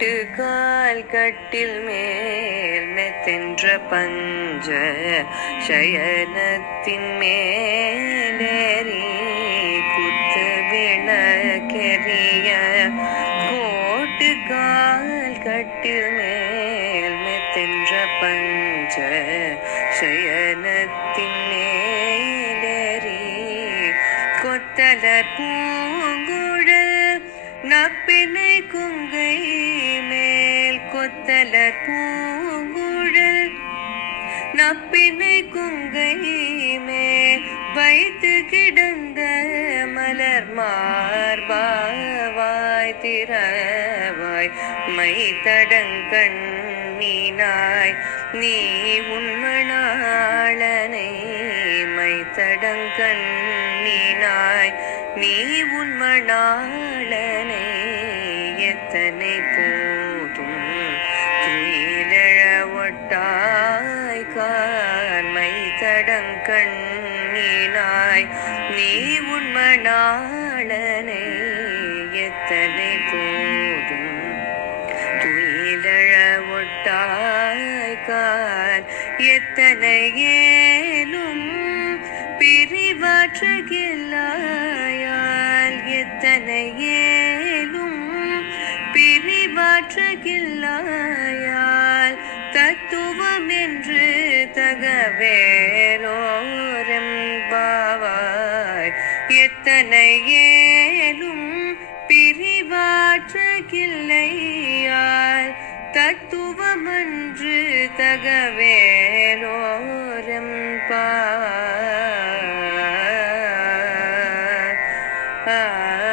கோட்டு கால் கட்டில் மேல் மெத்தென்ற பஞ்ச சயனத்தின் மேலேறி குத்து விளக்கெரிய கோட்டு கால் கட்டில் மேல் மெத்தென்ற பஞ்ச சயனத்தின் மேலேறி கொத்தலர் பூங்குழல் நப்பினை குங்கை மேல் கொத்தலர் பூங்குழல் நப்பினை குங்கை மேல் வைத்து கிடந்த மலர் மார்பாவாய் திறவாய் மை தடங்கண்ணீனாய் நீ உன்மணாளனை மை தடங்கண்ணீனாய் நீ உன்மணாளனை எத்தனை போதும் துயிலெழ ஒட்டாய் கார்மை தடங்கண்ணீனாய் நீ உன்மணாளனை எத்தனை போதும் துயிலெழ ஒட்டாய் கார் எத்தனை ஏனும் பிரிவாற்றுகில்லாயால் எத்தனை ஏனும் பிரிவாற்றுகில்லாயால் தத்துவம் என்று தகவேலோரெம்பாவாய் எத்தனை ஏனும் பிரிவாற்றுகில்லையால் தத்துவமன்று தகவேலோரெம்பாவாய்